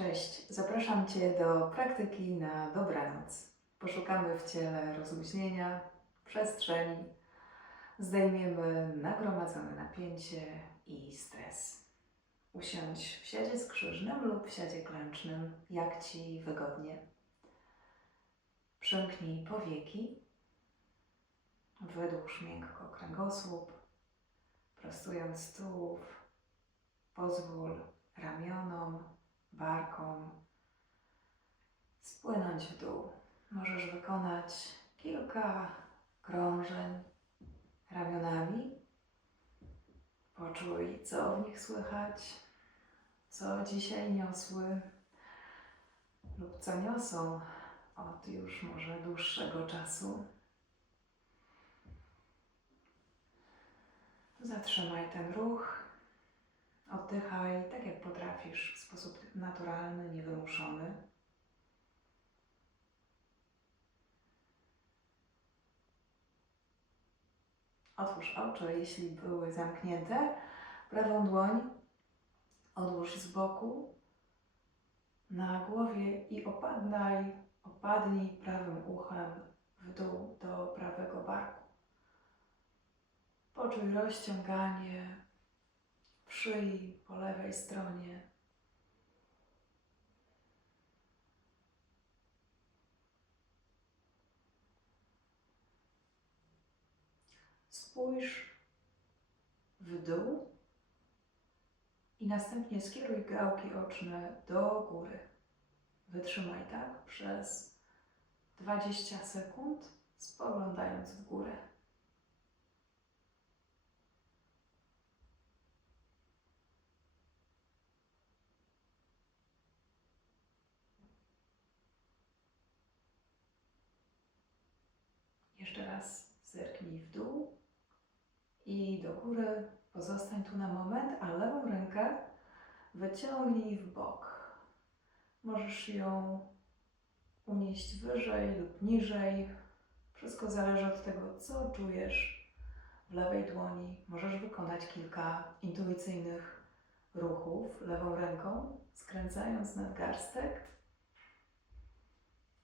Cześć, zapraszam Cię do praktyki na dobranoc. Poszukamy w ciele rozluźnienia, przestrzeni, zdejmiemy nagromadzone napięcie i stres. Usiądź w siadzie skrzyżnym lub w siadzie klęcznym, jak Ci wygodnie. Przymknij powieki, wydłuż miękko kręgosłup, prostując tułów, pozwól ramionom, barkom spłynąć w dół. Możesz wykonać kilka krążeń ramionami. Poczuj, co w nich słychać, co dzisiaj niosły lub co niosą od już może dłuższego czasu. Zatrzymaj ten ruch. Oddychaj tak, jak potrafisz, w sposób naturalny, niewymuszony. Otwórz oczy, jeśli były zamknięte. Prawą dłoń odłóż z boku na głowie i opadnaj, opadnij prawym uchem w dół do prawego barku. Poczuj rozciąganie w szyi po lewej stronie. Spójrz w dół i następnie skieruj gałki oczne do góry. Wytrzymaj tak przez 20 sekund, spoglądając w górę. Jeszcze raz zerknij w dół i do góry. Pozostań tu na moment, a lewą rękę wyciągnij w bok. Możesz ją unieść wyżej lub niżej. Wszystko zależy od tego, co czujesz w lewej dłoni. Możesz wykonać kilka intuicyjnych ruchów lewą ręką, skręcając nadgarstek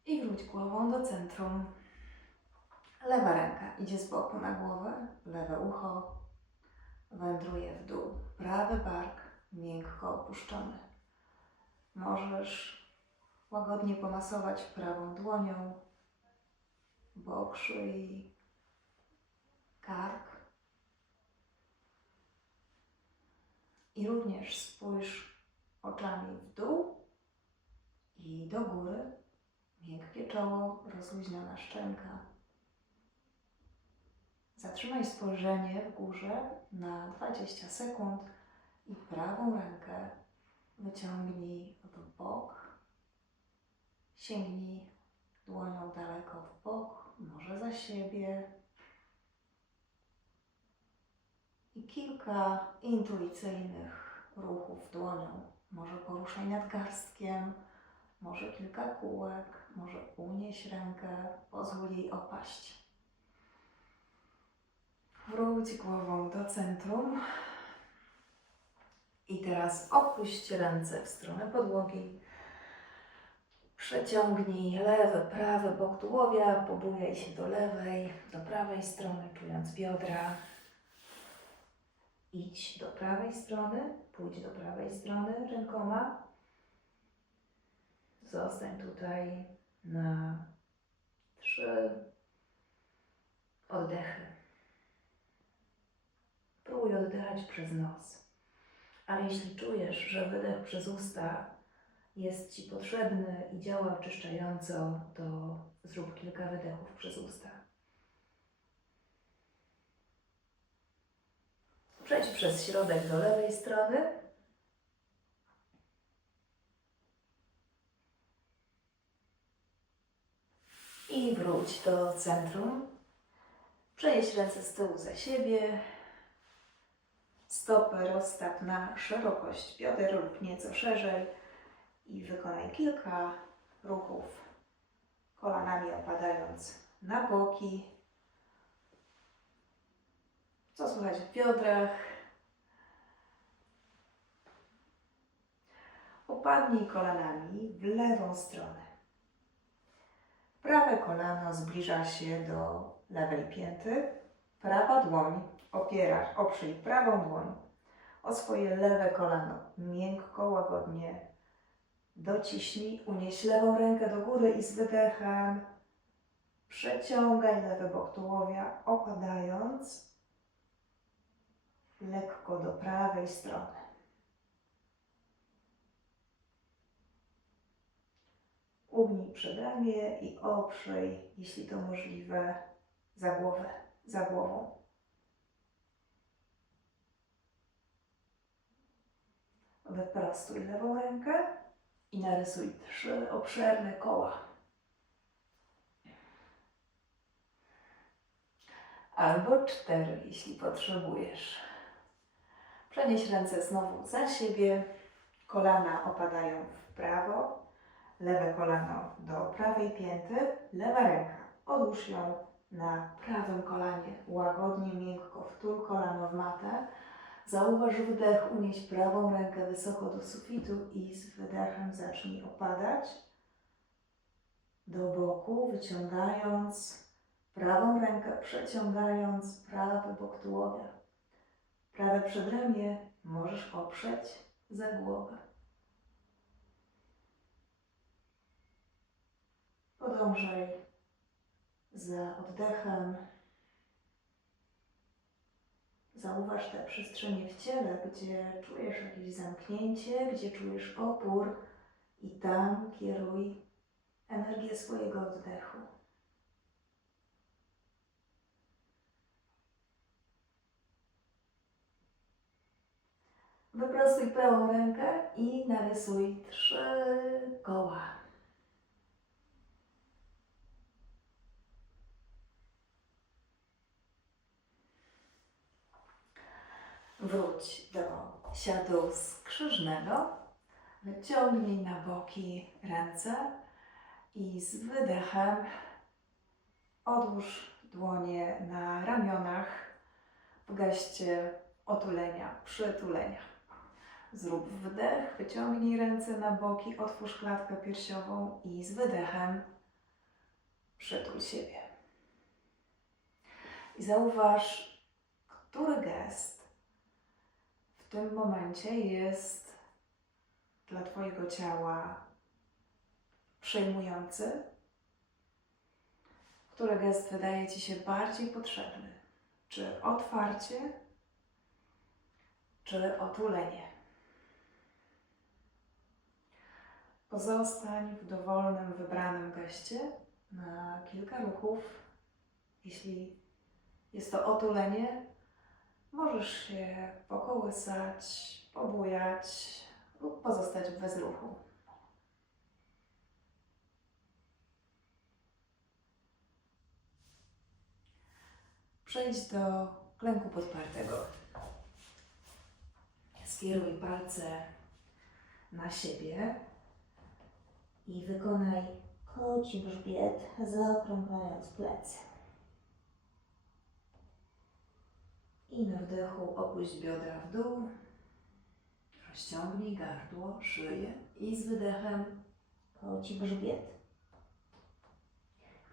i wróć głową do centrum. Lewa ręka idzie z boku na głowę, lewe ucho wędruje w dół, prawy bark miękko opuszczony. Możesz łagodnie pomasować prawą dłonią bok szyi, kark. I również spójrz oczami w dół i do góry. Miękkie czoło, rozluźniona szczęka. Zatrzymaj spojrzenie w górze na 20 sekund i prawą rękę wyciągnij w bok. Sięgnij dłonią daleko w bok, może za siebie. I kilka intuicyjnych ruchów dłonią. Może poruszaj nadgarstkiem, może kilka kółek, może unieś rękę, pozwól jej opaść. Wróć głową do centrum. I teraz opuść ręce w stronę podłogi. Przeciągnij lewy, prawy bok tułowia, pobujaj się do lewej, do prawej strony, czując biodra. Idź do prawej strony, pójdź do prawej strony rękoma. Zostań tutaj na trzy oddechy. Próbuj oddychać przez nos. Ale jeśli czujesz, że wydech przez usta jest Ci potrzebny i działa oczyszczająco, to zrób kilka wydechów przez usta. Przejdź przez środek do lewej strony. I wróć do centrum. Przenieś ręce z tyłu za siebie. Stopy rozstaw na szerokość bioder lub nieco szerzej i wykonaj kilka ruchów kolanami opadając na boki. Co słychać w biodrach? Upadnij kolanami w lewą stronę. Prawe kolano zbliża się do lewej pięty. Prawa dłoń opiera, oprzyj prawą dłoń o swoje lewe kolano. Miękko, łagodnie dociśnij, unieś lewą rękę do góry i z wydechem przeciągaj lewy bok tułowia, opadając lekko do prawej strony. Ugnij przedramię i oprzyj, jeśli to możliwe, za głowę, za głową. Wyprostuj lewą rękę i narysuj trzy obszerne koła. Albo cztery, jeśli potrzebujesz. Przenieś ręce znowu za siebie, kolana opadają w prawo, lewe kolano do prawej pięty, lewa ręka. Odłóż ją na prawym kolanie, łagodnie, miękko wtul kolano w matę. Zauważ wydech, unieś prawą rękę wysoko do sufitu i z wydechem zacznij opadać do boku, wyciągając prawą rękę, przeciągając prawy bok tułowia. Prawe przedramię możesz oprzeć za głowę. Podążaj za oddechem. Zauważ te przestrzenie w ciele, gdzie czujesz jakieś zamknięcie, gdzie czujesz opór i tam kieruj energię swojego oddechu. Wyprostuj prawą rękę i narysuj trzy koła. Wróć do siadu skrzyżnego. Wyciągnij na boki ręce i z wydechem odłóż dłonie na ramionach w geście otulenia, przytulenia. Zrób wdech, wyciągnij ręce na boki, otwórz klatkę piersiową i z wydechem przytul siebie. I zauważ, który gest w tym momencie jest dla Twojego ciała przejmujący, który gest wydaje Ci się bardziej potrzebny. Czy otwarcie, czy otulenie. Pozostań w dowolnym, wybranym geście na kilka ruchów. Jeśli jest to otulenie, możesz się pokołysać, pobujać lub pozostać bez ruchu. Przejdź do klęku podpartego. Skieruj palce na siebie i wykonaj koci grzbiet, zaokrąglając plecy. I na wdechu opuść biodra w dół, rozciągnij gardło, szyję i z wydechem koci grzbiet.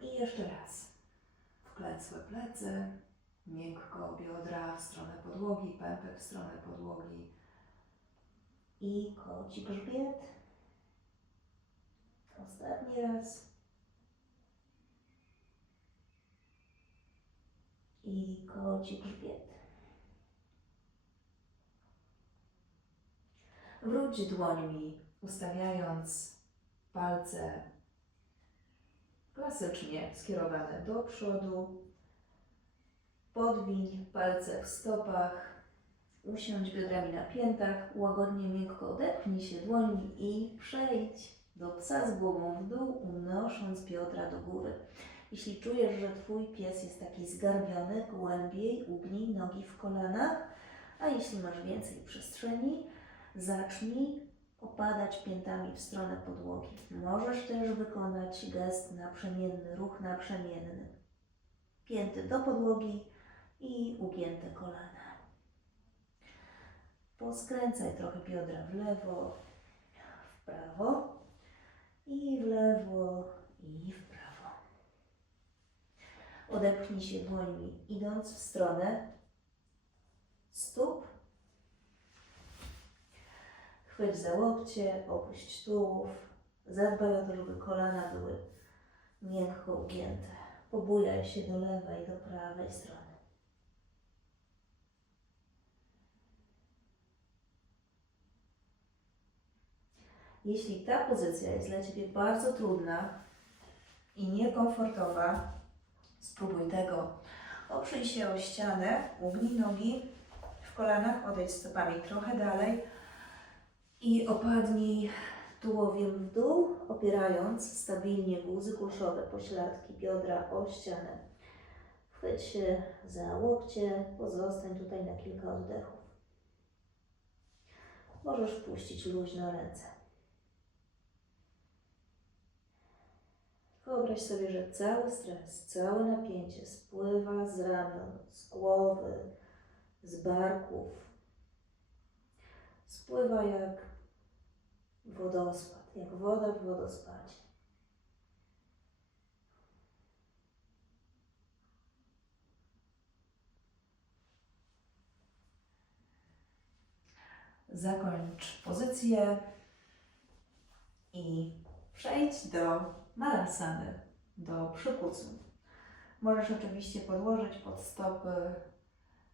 I jeszcze raz. Wklęcłe plecy, miękko biodra w stronę podłogi, pępek w stronę podłogi i koci grzbiet. Ostatni raz. I koci grzbiet. Wróć dłońmi, ustawiając palce klasycznie skierowane do przodu. Podwiń palce w stopach, usiądź biodrami na piętach, łagodnie, miękko odepchnij się dłońmi i przejdź do psa z głową w dół, unosząc biodra do góry. Jeśli czujesz, że Twój pies jest taki zgarbiony, głębiej ugnij nogi w kolanach, a jeśli masz więcej przestrzeni, Zacznij opadać piętami w stronę podłogi. Możesz też wykonać gest naprzemienny, ruch naprzemienny. Pięty do podłogi i ugięte kolana. Poskręcaj trochę biodra w lewo, w prawo i w lewo i w prawo. Odepchnij się dłońmi idąc w stronę stóp Chwyć za łokcie, opuść tułów. Zadbaj o to, żeby kolana były miękko ugięte. Pobujaj się do lewej, do prawej strony. Jeśli ta pozycja jest dla Ciebie bardzo trudna i niekomfortowa, spróbuj tego. Oprzyj się o ścianę, ugnij nogi w kolanach, odejdź stopami trochę dalej i opadnij tułowiem w dół, opierając stabilnie guzy kulszowe, pośladki biodra o ścianę. Chwyć się za łokcie, pozostań tutaj na kilka oddechów. Możesz puścić luźno ręce. Wyobraź sobie, że cały stres, całe napięcie spływa z ramion, z głowy, z barków. Spływa jak wodospad, jak woda w wodospadzie. Zakończ pozycję i przejdź do malasany, do przykucu. Możesz oczywiście podłożyć pod stopy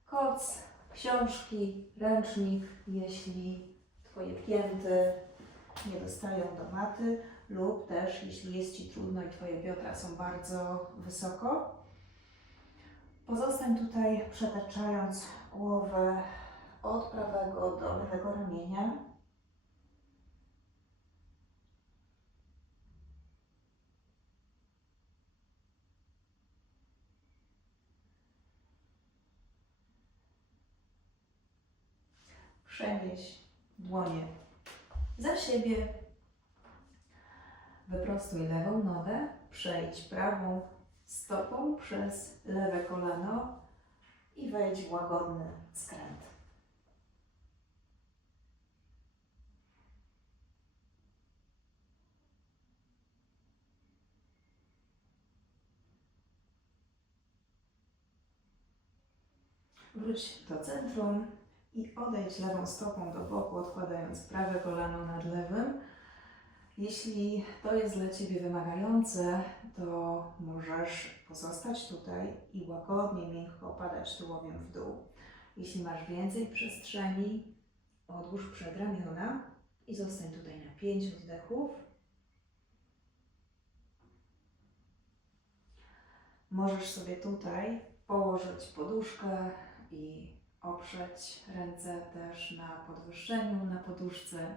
koc, książki, ręcznik, jeśli Twoje pięty nie dostają do maty, lub też jeśli jest Ci trudno i Twoje biodra są bardzo wysoko. Pozostań tutaj przetaczając głowę od prawego do lewego ramienia. Przenieś dłonie za siebie. Wyprostuj lewą nogę, przejdź prawą stopą przez lewe kolano i wejdź w łagodny skręt. Wróć do centrum i odejdź lewą stopą do boku, odkładając prawe kolano nad lewym. Jeśli to jest dla Ciebie wymagające, to możesz pozostać tutaj i łagodnie, miękko opadać tułowiem w dół. Jeśli masz więcej przestrzeni, odłóż przedramiona i zostań tutaj na 5 oddechów. Możesz sobie tutaj położyć poduszkę i oprzeć ręce też na podwyższeniu, na poduszce.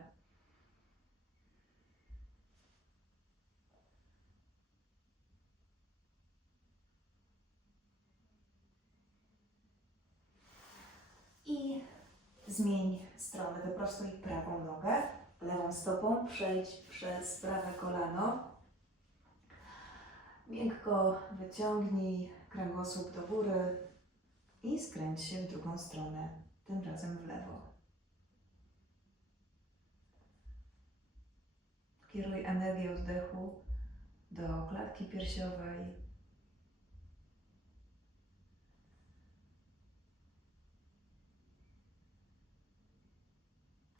I zmień stronę, wyprostuj prawą nogę, lewą stopą przejdź przez prawe kolano. Miękko wyciągnij kręgosłup do góry, i skręć się w drugą stronę, tym razem w lewo. Kieruj energię oddechu do klatki piersiowej.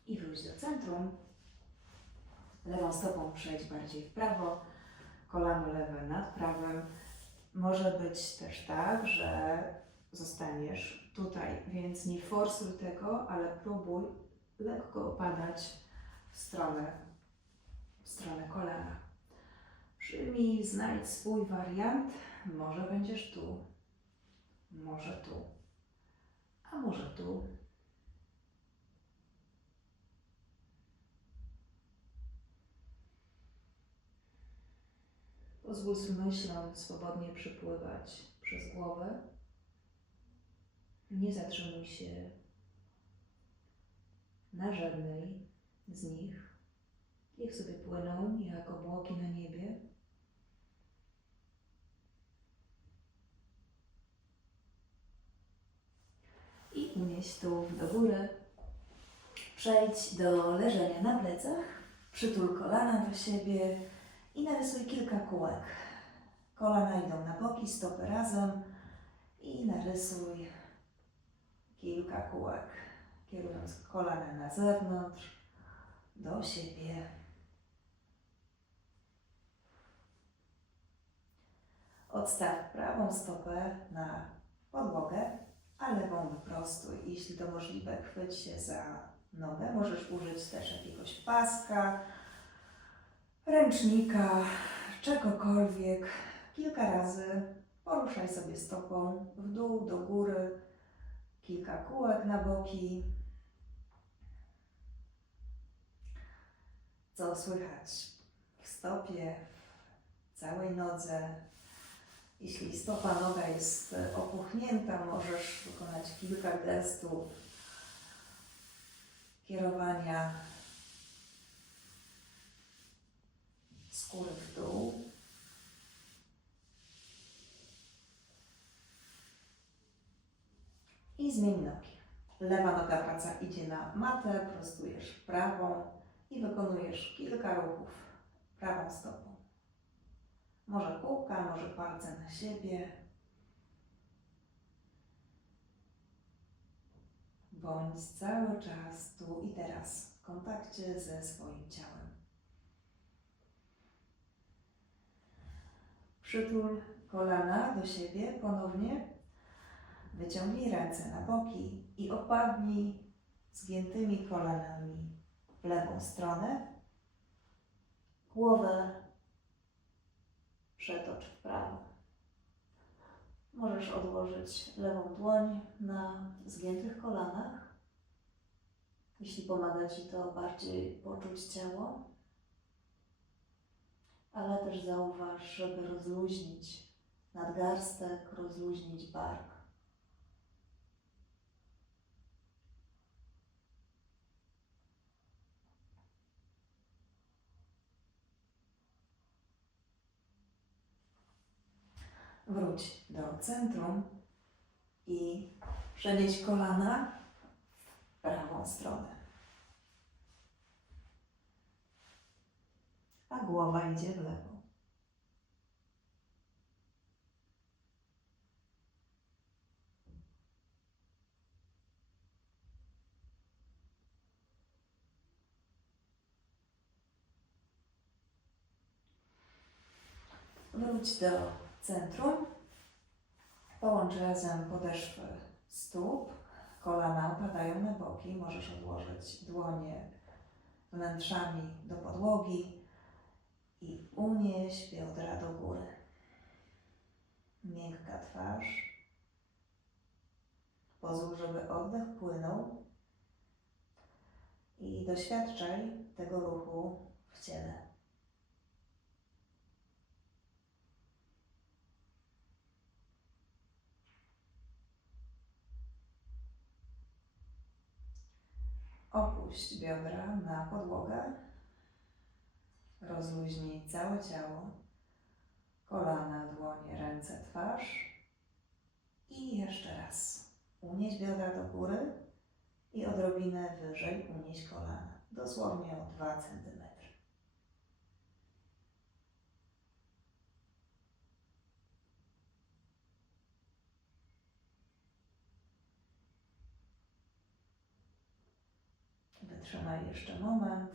I wróć do centrum. Lewą stopą przejdź bardziej w prawo, kolano lewe nad prawym. Może być też tak, że zostaniesz tutaj, więc nie forsuj tego, ale próbuj lekko opadać w stronę, w stronę kolana. Przyjmij, znajdź swój wariant. Może będziesz tu, może tu, a może tu. Pozwól myślom swobodnie przypływać przez głowę. Nie zatrzymuj się na żadnej z nich. Niech sobie płyną jak obłoki na niebie. I unieś tu do góry. Przejdź do leżenia na plecach. Przytul kolana do siebie i narysuj kilka kółek. Kolana idą na boki, stopy razem i narysuj kilka kółek, kierując kolana na zewnątrz, do siebie. Odstaw prawą stopę na podłogę, a lewą wyprostuj. Jeśli to możliwe, chwyć się za nogę. Możesz użyć też jakiegoś paska, ręcznika, czegokolwiek. Kilka razy poruszaj sobie stopą w dół, do góry, kilka kółek na boki. Co słychać w stopie, w całej nodze. Jeśli stopa noga jest opuchnięta, możesz wykonać kilka gestów kierowania skóry w dół. I zmień nogi. Lewa noga praca idzie na matę, prostujesz prawą i wykonujesz kilka ruchów prawą stopą. Może kółka, może palce na siebie. Bądź cały czas tu i teraz w kontakcie ze swoim ciałem. Przytul kolana do siebie ponownie. Wyciągnij ręce na boki i opadnij zgiętymi kolanami w lewą stronę. Głowę przetocz w prawo. Możesz odłożyć lewą dłoń na zgiętych kolanach. Jeśli pomaga Ci to bardziej poczuć ciało, ale też zauważ, żeby rozluźnić nadgarstek, rozluźnić bark. Wróć do centrum i przenieś kolana w prawą stronę. A głowa idzie w lewo. Wróć do centrum. Połącz razem podeszwy stóp. Kolana opadają na boki. Możesz odłożyć dłonie wnętrzami do podłogi i unieś biodra do góry. Miękka twarz. Pozwól, żeby oddech płynął i doświadczaj tego ruchu w ciele. Opuść biodra na podłogę. Rozluźnij całe ciało. Kolana, dłonie, ręce, twarz. I jeszcze raz. Unieś biodra do góry i odrobinę wyżej unieś kolana. Dosłownie o 2 cm. Wytrzymaj jeszcze moment.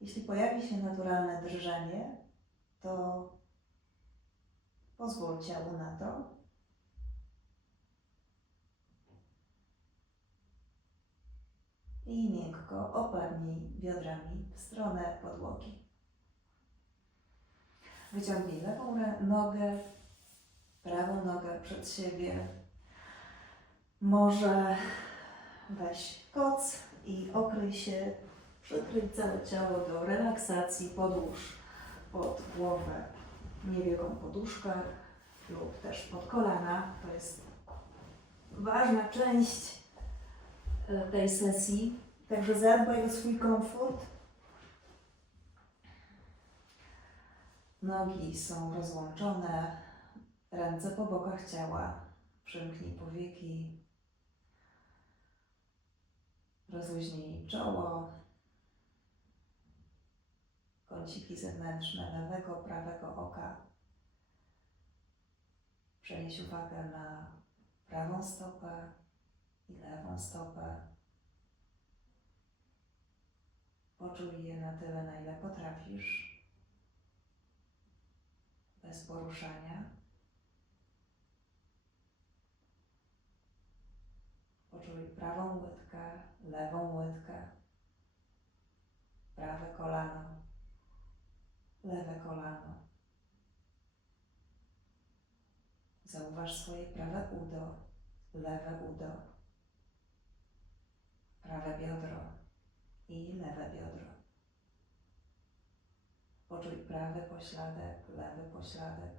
Jeśli pojawi się naturalne drżenie, to pozwól ciału na to. I miękko opadnij biodrami w stronę podłogi. Wyciągnij lewą nogę, prawą nogę przed siebie, może weź koc i okryj się, przykryj całe ciało do relaksacji, podłóż pod głowę niewielką poduszkę lub też pod kolana. To jest ważna część e, tej sesji, także zadbaj o swój komfort. Nogi są rozłączone, ręce po bokach ciała. Przymknij powieki, Rozluźnij czoło, kąciki zewnętrzne lewego, prawego oka. Przenieś uwagę na prawą stopę i lewą stopę. Poczuj je na tyle, na ile potrafisz, bez poruszania. Poczuj prawą łydkę, lewą łydkę, prawe kolano, lewe kolano. Zauważ swoje prawe udo, lewe udo, prawe biodro i lewe biodro. Poczuj prawy pośladek, lewy pośladek.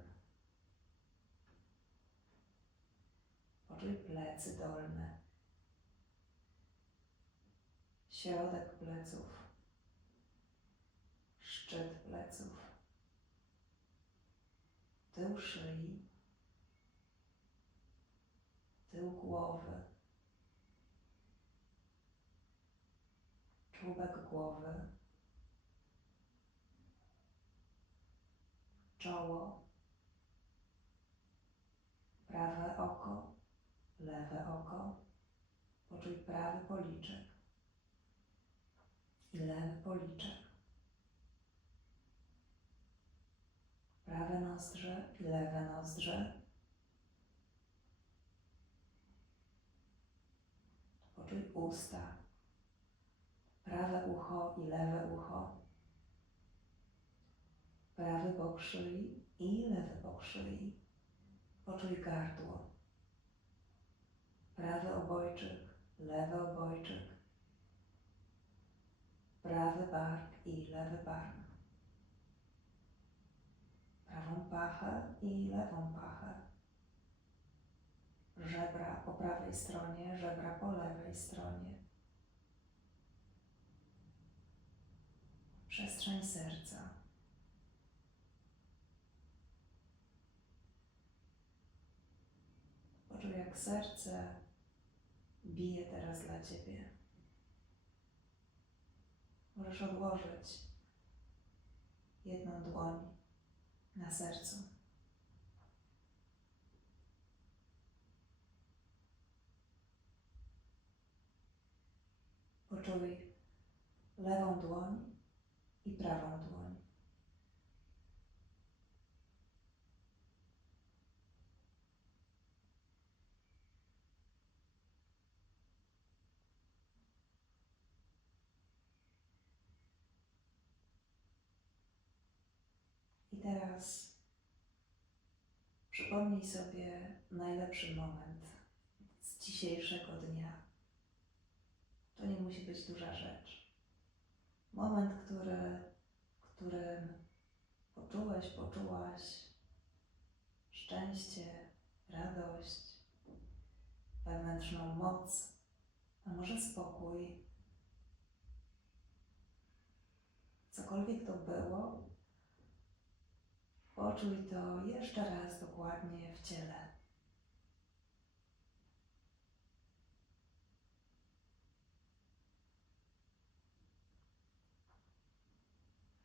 Poczuj plecy dolne, środek pleców, szczyt pleców, tył szyi, tył głowy, czubek głowy, czoło, prawe oko, lewe oko, poczuj prawy policzek i lewy policzek, prawe nozdrze i lewe nozdrze. Poczuj usta, prawe ucho i lewe ucho, prawy bok szyi i lewy bok szyi. Poczuj gardło, prawy obojczyk, lewy obojczyk, prawy bark i lewy bark, prawą pachę i lewą pachę, żebra po prawej stronie, żebra po lewej stronie. Przestrzeń serca. Poczuj, jak serce bije teraz dla Ciebie. Możesz odłożyć jedną dłoń na sercu. Poczuj lewą dłoń i prawą dłoń. I teraz przypomnij sobie najlepszy moment z dzisiejszego dnia. To nie musi być duża rzecz. Moment, który, którym poczułeś, poczułaś szczęście, radość, wewnętrzną moc, a może spokój. Cokolwiek to było, poczuj to jeszcze raz dokładnie w ciele.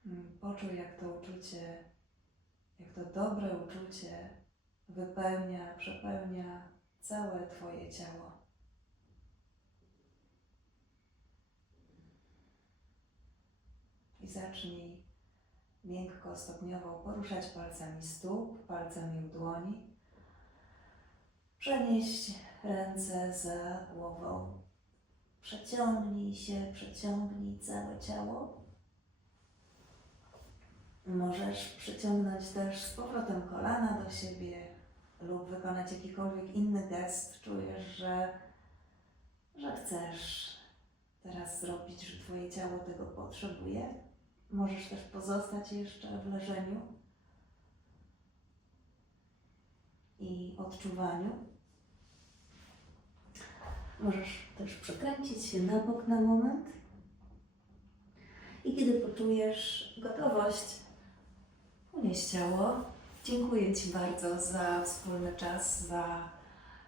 Mm, Poczuj, jak to uczucie, jak to dobre uczucie wypełnia, przepełnia całe Twoje ciało. I zacznij miękko, stopniowo poruszać palcami stóp, palcami dłoni. Przenieść ręce za głową. Przeciągnij się, przeciągnij całe ciało. Możesz przyciągnąć też z powrotem kolana do siebie lub wykonać jakikolwiek inny gest. Czujesz, że, że chcesz teraz zrobić, że Twoje ciało tego potrzebuje. Możesz też pozostać jeszcze w leżeniu i odczuwaniu. Możesz też przekręcić się na bok na moment. I kiedy poczujesz gotowość, unieś ciało. Dziękuję Ci bardzo za wspólny czas, za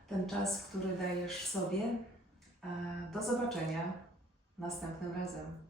ten czas, który dajesz sobie. Do zobaczenia następnym razem.